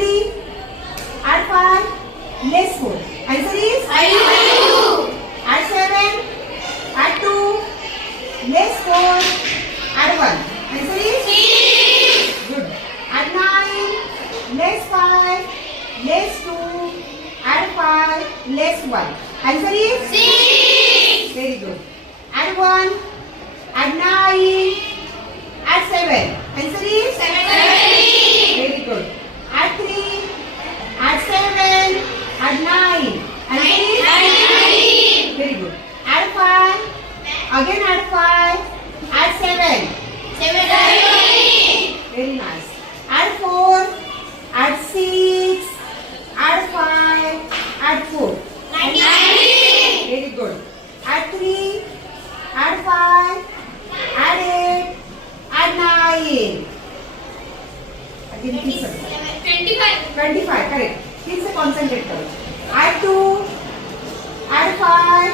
3, add 5, less 4. Answer is? Add 7, add 2, less 4, add 1. Answer is? 6. Good. Add 9, less 5, less 2, add 5, less 1. Answer is? 6. Very good. Add 1, add 9, add 7. Answer is? 7. Very good. Add 3, add 7, add 9. Answer is? 9. Very good. Add 5, again add 5, add 7. 7. Very nice. Add 4, add 6, add 5, add 4. 9. Very good. Add 3, add 5, add 8, add 9. Again, 25. 25, correct. ठीक से concentrate करो. Add 2, add 5,